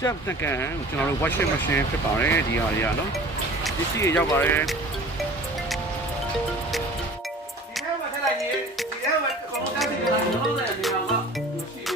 chef 那个ကျွန်တော်တို့ washing machine ဖြစ်ပါတယ်ဒီဟာတွေကနော်ဒီစီရောက်ပါတယ်ဒီထဲမှာထည့်လိုက်ရင်ဒီထဲမှာအကုန်လုံးတက်ပြီးတော့လုံးလုံးနဲ့နေအောင်ကမရှိ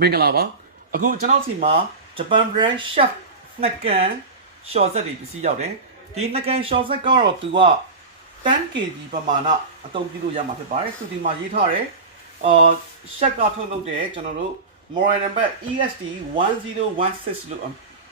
မင်္ဂလာပါအခုကျွန်တော်စီမှာ Japan brand chef နှစ်ကန်ရှော့ဆက်တွေပစ္စည်းရောက်တယ်ဒီနှစ်ကန်ရှော့ဆက်ကတော့သူက 10kg ပမာဏအသုံးပြုလို့ရမှာဖြစ်ပါတယ်သူဒီမှာရေးထားတယ်chef ကထုတ်လုပ်တယ်ကျွန်တော်တို့ Moral number ESD 1016လို့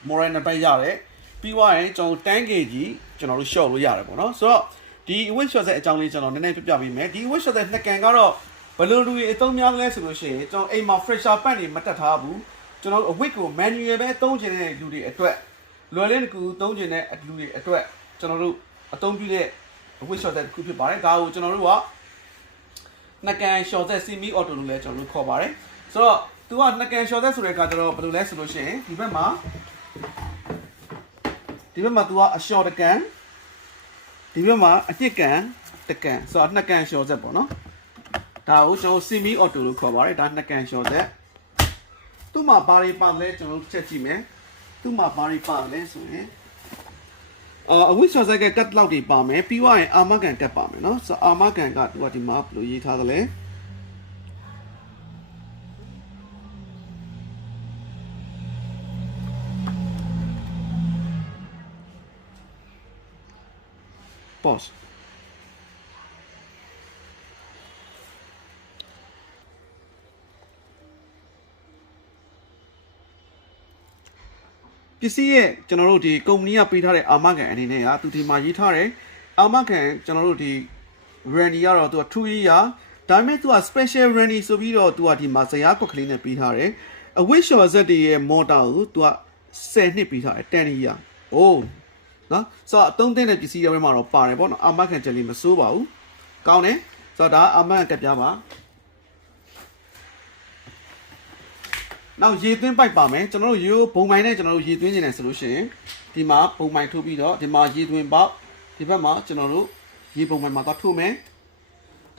Moral number ရတယ်ပြီးသွားရင်ကျွန်တော် 10kg ကျွန်တော်တို့ရှော့လို့ရတယ်ပေါ့နော်ဆိုတော့ဒီ weight shot ဆက်အကြောင်းလေးကျွန်တော်နည်းနည်းပြပြပေးမယ်ဒီ weight shot ဆက်နှစ်ကန်ကတော့ဘယ်လိုလူတွေအသုံးများလဲဆိုလို့ရှိရင်ကျွန်တော်အိမ်မှာ fresher ပတ်နေမတက်ထားဘူးကျွန်တော်အဝတ်ကို manual ပဲသုံးချင်တဲ့လူတွေအတွက်လွယ်လေးတစ်ခုသုံးချင်တဲ့လူတွေအတွက်ကျွန်တော်တို့အသုံးပြုတဲ့အဝတ် shot တစ်ခုဖြစ်ပါတယ်ဒါကိုကျွန်တော်တို့ကနှစ်ကန် shot ဆက် Simi auto လို့လည်းကျွန်တော်တို့ခေါ်ပါတယ်ဆိုတော့သူကနှစ်ကန် shot ဆက်ဆိုတဲ့အခါကျတော့ဘယ်လိုလဲဆိုလို့ရှိရင်ဒီဘက်မှာသူကအရှော့တကန်ဒီဘက်မှာအနှစ်ကန်တကန်ဆိုတော့နှစ်ကန် shot ဆက်ပေါ့နော်ဒါကိုကျွန်တော် Simi auto လို့ခေါ်ပါတယ်ဒါနှစ်ကန်ရှော့သက်သူ့မှာဘာတွေပါလဲကျွန်တော်တို့ချက်ကြည့်မယ်သူ့မှာဘာတွေပါလဲဆိုရင်အဝိရှော့ဆက်ကကတ်လောက်တွေပါမယ်ပြီးသွားရင်အာမကန်ကတ်ပါမယ်เนาะဆိုအာမကန်ကသူကဒီမှာဘယ်လိုရေးထားသလဲpauseပစ္စည်းရဲ့ကျွန်တော်တို့ဒီကုမ္ပဏီကပေးထားတဲ့အာမခံအနေနဲ့ကသူဒီမှာရေးထားတယ်အာမခံကျွန်တော်တို့ဒီ randy ကတော့သူက2 year ဒါပေမဲ့သူက special randy ဆိုပြီးတော့သူကဒီမှာဇယားကွက်ကလေးနဲ့ပေးထားတယ်အဝိရှော်ဇက်တွေရဲ့ motor ကိုသူက10နှစ်ပေးထားတယ်10 year โอ้နော်ဆိုတော့အသုံးသင့်တဲ့ပစ္စည်းတွေမှာတော့ပါတယ်ပေါ့နော်အာမခံချက်လေးမစိုးပါဘူးကောင်းတယ်ဆိုတော့ဒါအာမခံကတ်ပြပါနောက်ရေသွင်းပိုက်ပါမယ်ကျွန်တော်တို့ရိုးဘုံမိုင်နဲ့ကျွန်တော်တို့ရေသွင်းနေတယ်ဆိုလို့ရှိရင်ဒီမှာဘုံမိုင်ထိုးပြီးတော့ဒီမှာရေသွင်းပေါက်ဒီဘက်မှာကျွန်တော်တို့ရေဘုံမိုင်မှာတော့ထိုးမယ်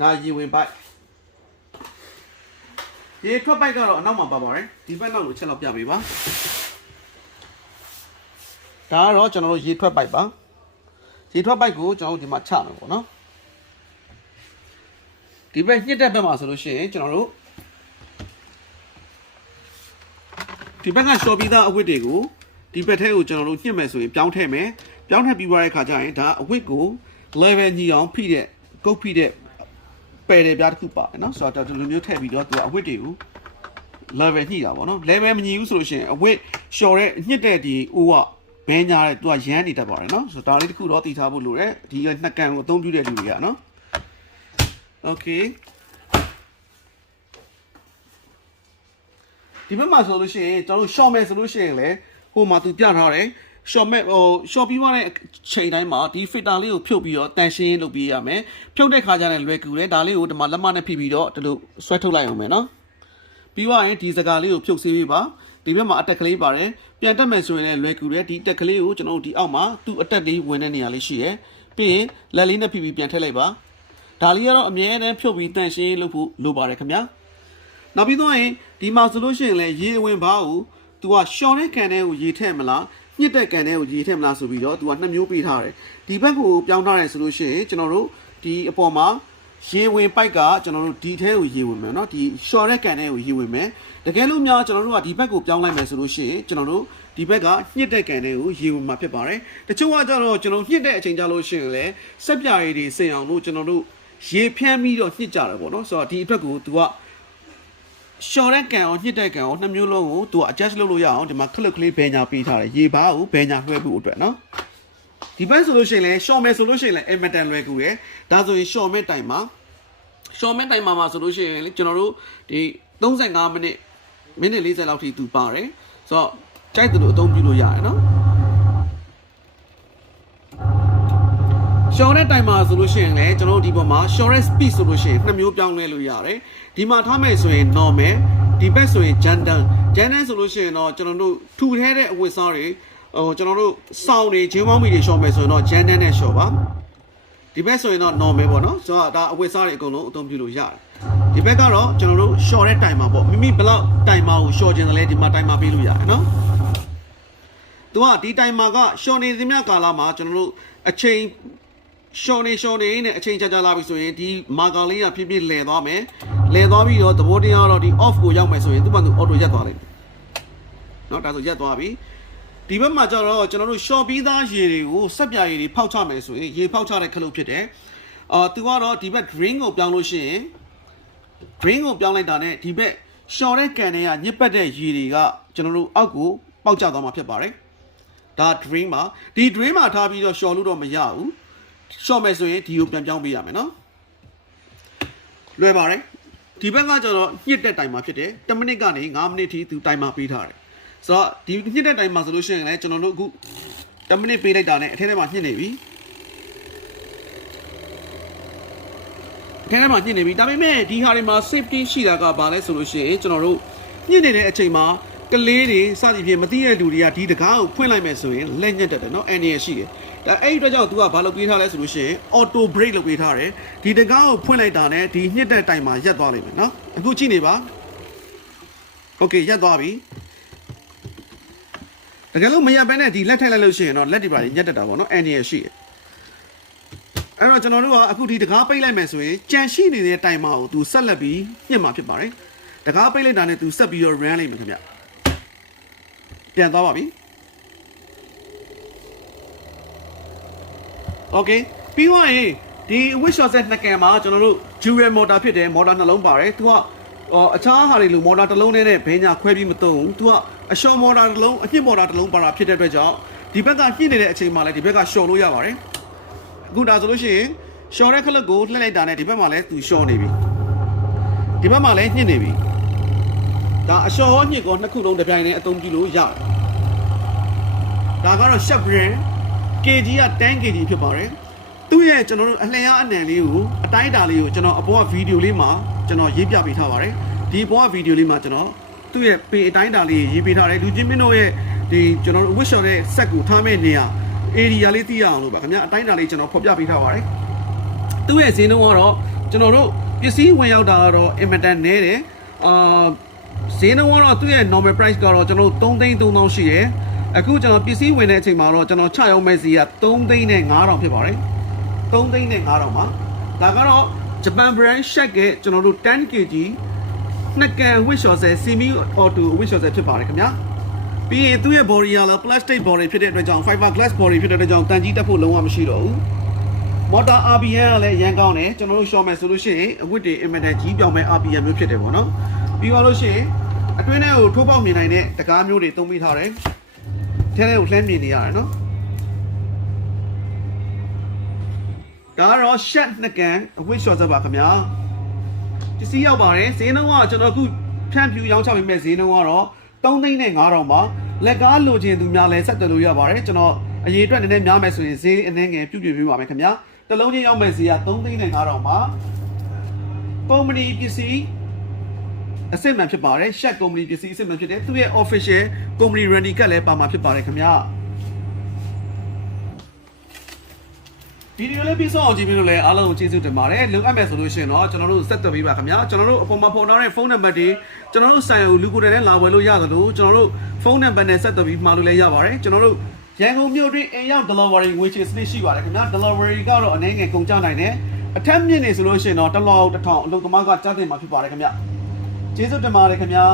ဒါရေဝင်ပိုက်ရေထွက်ပိုက်ကတော့အနောက်မှာပါပါတယ်ဒီဘက်နောက်ကိုချက်လောက်ပြပေးပါဒါကတော့ကျွန်တော်တို့ရေထွက်ပိုက်ပါရေထွက်ပိုက်ကိုကျွန်တော်တို့ဒီမှာချမယ်ပေါ့နော်ဒီဘက်ညှစ်တဲ့ဘက်မှာဆိုလို့ရှိရင်ကျွန်တော်တို့ဒီဘက်ကရှော့ပြီးသားအဝတ်တွေကိုဒီဘက်ထဲကိုကျွန်တော်တို့ညှစ်မယ်ဆိုရင်ပြောင်းထည့်မယ်ပြောင်းထည့်ပြီးသွားတဲ့ခါကျရင်ဒါအဝတ်ကို level ညီအောင်ဖိတဲ့ကုတ်ဖိတဲ့ပယ်တယ်ပြားတစ်ခုပါတယ်နော်ဆိုတော့ဒီလိုမျိုးထည့်ပြီးတော့သူကအဝတ်တွေကို level ညှိတာပေါ့နော် level မညီဘူးဆိုလို့ရှိရင်အဝတ်ရှော့တဲ့ညှစ်တဲ့ဒီအိုးကဘဲညာတဲ့သူကရမ်းနေတတ်ပါတယ်နော်ဆိုတော့ဒါလေးတစ်ခုတော့တည်ထားဖို့လိုတယ်ဒီနှစ်ကန်ကိုအသုံးပြုတဲ့လူတွေကနော် okay ဒီဘက်မှာဆိုလို့ရှိရင်ကျွန်တော်တို့ short မယ်ဆိုလို့ရှိရင်လေဟိုမှာသူပြထားတယ် ရှော့မဲ့ရှော့ပြီးသွားတဲ့ချိန်တိုင်းမှာဒီ filter လေးကိုဖြုတ်ပြီးတော့တန်ရှင်းလုပ်ပေးရမယ်ဖြုတ်တဲ့ခါကျရင်လွယ်ကူတယ်ဒါလေးကိုဒီမှာလက်မနဲ့ဖိပြီးတော့ဒီလိုဆွဲထုတ်လိုက်အောင်မယ်နော်ပြီးသွားရင်ဒီစကားလေးကိုဖြုတ်ဆေးပေးပါဒီဘက်မှာအတက်ကလေးပါတယ်ပြန်တက်မယ်ဆိုရင်လည်းလွယ်ကူတယ်ဒီတက်ကလေးကိုကျွန်တော်တို့ဒီအောက်မှာသူ့အတက်လေးဝင်တဲ့နေရာလေးရှိရယ်ပြီးရင်လက်လေးနဲ့ဖိပြီးပြန်ထည့်လိုက်ပါဒါလေးကတော့အမြဲတမ်းဖြုတ်ပြီးတန်ရှင်းလုပ်ဖို့လိုပါတယ်ခင်ဗျာနောက်ပြီးတော့ရင်ဒီမှာဆိုလို့ရှိရင်လည်းရေဝင်ဘာကို तू ကရှော်တဲ့ကန်ထဲကိုရေထည့်မလားညှစ်တဲ့ကန်ထဲကိုရေထည့်မလားဆိုပြီးတော့ तू ကနှစ်မျိုးပေးထားတယ်ဒီဘက်ကိုပြောင်းထားတယ်ဆိုလို့ရှိရင်ကျွန်တော်တို့ဒီအပေါ်မှာရေဝင်ပိုက်ကကျွန်တော်တို့ဒီထဲကိုရေဝင်မယ်เนาะဒီရှော်တဲ့ကန်ထဲကိုရေဝင်မယ်တကယ်လို့များကျွန်တော်တို့ကဒီဘက်ကိုပြောင်းလိုက်မယ်ဆိုလို့ရှိရင်ကျွန်တော်တို့ဒီဘက်ကညှစ်တဲ့ကန်ထဲကိုရေဝင်မှာဖြစ်ပါတယ်တချို့ကကြတော့ကျွန်တော်ညှစ်တဲ့အချိန်ကြလို့ရှိရင်လည်းစက်ပြာရည်တွေစင်အောင်လို့ကျွန်တော်တို့ရေဖြန်းပြီးတော့ညှစ်ကြတယ်ပေါ့เนาะဆိုတော့ဒီအတွက်ကို तू ကရှော်တဲ့ကန်အောင်ညှစ်တဲ့ကန်အောင်နှစ်မျိုးလုံးကို तू adjust လုပ်လို့ရအောင်ဒီမှာခလုတ်ကလေးဘယ်ညာပေးထားတယ်ရေဘားကိုဘယ်ညာလွှဲဖို့အတွက်เนาะဒီဘက်ဆိုလို့ရှိရင်လည်းရှော်မယ်ဆိုလို့ရှိရင်လည်းအင်မတန်လွယ်ကူရယ်ဒါဆိုရင်ရှော်မဲ့တိုင်မှာဆိုလို့ရှိရင်လေကျွန်တော်တို့ဒီ35မိနစ်40လောက်ထိ तू ပါတယ်ဆိုတော့ကြိုက်တယ်လို့အသုံးပြုလို့ရတယ်เนาะရှော်တဲ့တိုင်မှာဆိုလို့ရှိရင်လည်းကျွန်တော်တို့ဒီပေါ်မှာ short speed ဆိုလို့ရှိရင်နှစ်မျိုးပြောင်းလဲလို့ရတယ်ဒီမှာထားမယ်ဆိုရင် normal ဒီဘက်ဆိုရင် gentle ဆိုလို့ရှိရင်တော့ကျွန်တော်တို့ထူထဲတဲ့အဝတ်စားတွေကျွန်တော်တို့စောင်းတွေဂျင်းမောင်းမီတွေရှော်မယ်ဆိုရင်တော့ gentle နဲ့ရှော်ပါဒီဘက်ဆိုရင်တော့ normal ပေါ့နော်ဆိုတော့ဒါအဝတ်စားတွေအကုန်လုံးအသုံးပြုလို့ရတယ်ဒီဘက်ကတော့ကျွန်တော်တို့ short တဲ့တိုင်မှာပေါ့မိမိဘလောက်တိုင်မှာကို short ခြင်းတယ်လဲဒီမှာတိုင်မှာပေးလို့ရတယ်နော်သူကဒီတိုင်မှာက short နေသမျှကာလမှာကျွန်တော်တို့အချိန်ရှော်နေနဲ့အချိန်ကြာလာပြီဆိုရင်ဒီမာကာလေးကဖြည်းဖြည်းလဲသွားမယ်လဲသွားပြီးတော့သဘောတရားတော့ဒီ off ကိုရောက်မယ်ဆိုရင်သူ့ဘာသူ auto ရက်သွားလိမ့်မယ်เนาะဒါဆိုရက်သွားပြီဒီဘက်မှာကျတော့ကျွန်တော်တို့ရှော်ပြီးသားရေတွေကိုစက်ပြာရည်တွေဖောက်ချမယ်ဆိုရင်ရေဖောက်ချတဲ့ခလုတ်ဖြစ်တယ်သူကတော့ဒီဘက် drain ကိုပြောင်းလို့ရှိရင် drain ကိုပြောင်းလိုက်တာနဲ့ဒီဘက်ရှော်တဲ့ကန်တွေကညစ်ပတ်တဲ့ရေတွေကကျွန်တော်တို့အောက်ကိုပေါက်ကျသွားမှာဖြစ်ပါတယ်ဒါ drain မှာဒီ drain မှာထားပြီးတော့ရှော်လို့တော့မရဘူးရှော့မယ်ဆိုရင်ဒီကိုပြန်ပြောင်းပေးရမယ်နော်လွယ်ပါတယ်ဒီဘက်ကကျတော့ညှစ်တဲ့တိုင်မှာဖြစ်တယ်10မိနစ်ကနေ5မိနစ်ထိသူတိုင်မှာပေးထားတယ်ဆိုတော့ဒီညှစ်တဲ့တိုင်မှာဆိုလို့ရှိရင်လည်းကျွန်တော်တို့အခု10မိနစ်ပေးလိုက်တာနဲ့အထဲထဲမှာညှစ်နေပြီဒါပေမဲ့ဒီဟာတွေမှာ safety ရှိတာကဘာလဲဆိုလို့ရှိရင်ကျွန်တော်တို့ညှစ်နေတဲ့အချိန်မှာကလေးတွေစသဖြင့်မသိတဲ့လူတွေကဒီတကားကိုဖွင့်လိုက်မယ်ဆိုရင်လက်ညှက်တတ်တယ်နော်အန်ရရှိတယ်ဒါအဲ့ဒီအတွက်ကြောင့် तू ကဘာလုပ်ပေးထားလဲဆိုလို့ရှိရင် auto brake လုပ်ပေးထားတယ်ဒီတကားကိုဖွင့်လိုက်တာနဲ့ဒီညှစ်တဲ့တိုင်မှာရက်သွားလိမ့်မယ်နော်အခုကြည့်နေပါ okay ရက်သွားပြီတကယ်လို့မရက်ဘဲနဲ့ဒီလက်ထိုက်လိုက်လို့ရှိရင်တော့လက်တွေပါညက်တတ်တာပေါ့နော်အန်ရရှိတယ်အဲ့တော့ကျွန်တော်တို့ကအခုဒီတကားပိတ်လိုက်မယ်ဆိုရင်ကြံရှိနေတဲ့တိုင်မှာကို तू ဆက်လက်ပြီးညှစ်မှာဖြစ်ပါတယ်တကားပိတ်လိုက်တာနဲ့ तू ဆက်ပြီးတော့ run လိုက်မယ်ခင်ဗျပြန်သွားပါပြီ okay ပြီးသွားရင်ဒီ wish shot set နှစ်ကန်မှာကျွန်တော်တို့ dual motor ဖြစ်တယ် motor နှလုံးပါတယ်သူကအခြားဟာတွေလို motor တစ်လုံးနဲ့ဘဲညာခွဲပြီးမသုံးဘူးသူကအရှော့ motor တစ်လုံးအညှစ် motor တစ်လုံးပါတာဖြစ်တဲ့အတွက်ကြောင့်ဒီဘက်ကညှစ်နေတဲ့အချိန်မှာလည်းဒီဘက်ကရှော့လို့ရပါတယ်အခုဒါဆိုလို့ရှိရင်ရှော့တဲ့ခလုတ်ကိုလှည့်လိုက်တာနဲ့ဒီဘက်မှာလည်းသူရှော့နေပြီဒီဘက်မှာလည်းညှစ်နေပြီဒါအရှော့ညှစ်ကောနှစ်ခုလုံးတစ်ပြိုင်တည်းအသုံးပြုလို့ရတယ်ဒါကတော့ Chef brand kg က 10kg ဖြစ်ပါတယ်သူ့ရဲ့ကျွန်တော်တို့အလျားအနံလေးကိုအတိုင်းအတာလေးကိုကျွန်တော်အပေါ်ကဗီဒီယိုလေးမှာကျွန်တော်ရေးပြပေးထားပါတယ်ဒီအပေါ်ကဗီဒီယိုလေးမှာကျွန်တော်သူ့ရဲ့ပေအတိုင်းအတာလေးရေးပေးထားတယ်လူချင်းမင်းတို့ရဲ့ဒီကျွန်တော်တို့ wish shot တဲ့ set ကိုထားမဲ့နေရာ area လေးသိရအောင်လို့ပါခင်ဗျာအတိုင်းအတာလေးကျွန်တော်ဖော်ပြပေးထားပါတယ်သူ့ရဲ့ဈေးနှုန်းကတော့ကျွန်တော်တို့ပစ္စည်းဝင်ရောက်တာကတော့အင်မတန်နည်းတယ်ဈေးနှုန်းကတော့သူ့ရဲ့ normal price ကတော့ကျွန်တော်တို့3,300ရှိတယ်အခုကျွန်တော်ပစ္စည်းဝင်တဲ့အချိန်မှာတော့ကျွန်တော်ချရောက်မဲ့ဈေးက3,500ဖြစ်ပါတယ်3,500ပါဒါကတော့ဂျပန် brand shag ရဲ့ကျွန်တော်တို့ 10kg နှစ်ကန် wish shot ဆယ် Simi auto wish shot ဆယ်ဖြစ်ပါတယ်ခင်ဗျာပြီးရင်သူ့ရဲ့ body ကလည်း plastic body ဖြစ်တဲ့အတွက်ကြောင့် fiber glass body ဖြစ်တဲ့အတွက်ကြောင့်တန်ကြီးတက်ဖို့လုံးဝမရှိတော့ဘူး motor RPM ကလည်းရန်ကောင်းတယ်ကျွန်တော်တို့ short မယ်ဆိုလို့ရှိရင်အဝတ်တွေ immediate ကြီးပြောင်းမဲ့ RPM မျိုးဖြစ်တယ်ပေါ့နော်ပြီးတော့လို့ရှိရင်အတွင်းထဲကိုထိုးပေါက်မြင်နိုင်တဲ့တကားမျိုးတွေသုံးပေးထားတယ်ထဲထဲကိုလှမ်းမြင်နေရတယ်နော်ဒါကတော့ shed နှစ်ကန်အဝတ် short ဆက်ပါခင်ဗျာပစ္စည်းရောက်ပါတယ်ဈေးနှုန်းကကျွန်တော်အခုဖြန့်ဖြူရောင်းချပေးမဲ့ဈေးနှုန်းကတော့3,500ပါ လက်ကားလိုချင်သူများလည်းဆက်သွယ်လို့ရပါတယ်ကျွန်တော်အရေးအတွက်နည်းနည်းများမယ်ဆိုရင်ဈေးအနည်းငယ်ပြုပြင်ပေးပါမယ်ခင်ဗျာတစ်လုံးချင်းရောက်မယ်ဈေးက3,500ပါကုမ္ပဏီပစ္စည်းအစစ်မှန်ဖြစ်ပါတယ်ရှက်ကုမ္ပဏီပစ္စည်းအစစ်မှန်ဖြစ်တယ်သူရဲ့ official ကုမ္ပဏီ randy ကလည်းပါမှာဖြစ်ပါတယ်ခင်ဗျာဗီဒီယိုလေးပြီးဆုံးအောင်ကြည့်ပြီးလို့လည်းအားလုံးကိုကျေးဇူးတင်ပါတယ်လုံအပ်မယ်ဆိုလို့ရှိရင်တော့ကျွန်တော်တို့ဆက်သွယ်ပေးပါခင်ဗျာကျွန်တော်တို့အပေါ်မှာပေါ်ထားတဲ့ဖုန်းနံပါတ်တွေကျွန်တော်တို့ဆိုင်ကိုလူကိုယ်တိုင်နဲ့လာဝယ်လို့ရသလိုကျွန်တော်တို့ဖုန်းနံပါတ်နဲ့ဆက်သွယ်ပြီးမှာလို့လည်းရပါတယ်ကျွန်တော်တို့ရန်ကုန်မြို့တွင်းအိမ်ရောက် delivery ငွေချေစနစ်ရှိပါတယ်ခင်ဗျာ delivery ကတော့အနေငယ်ကုန်ကြနိုင်တယ်အထက်မြင့်နေဆိုလို့ရှိရင်တော့တစ်လောက်1000အလုပ်သမားကကြားတင်မှာဖြစ်ပါတယ်ခင်ဗျာကျေးဇူးတင်ပါတယ်ခင်ဗျာ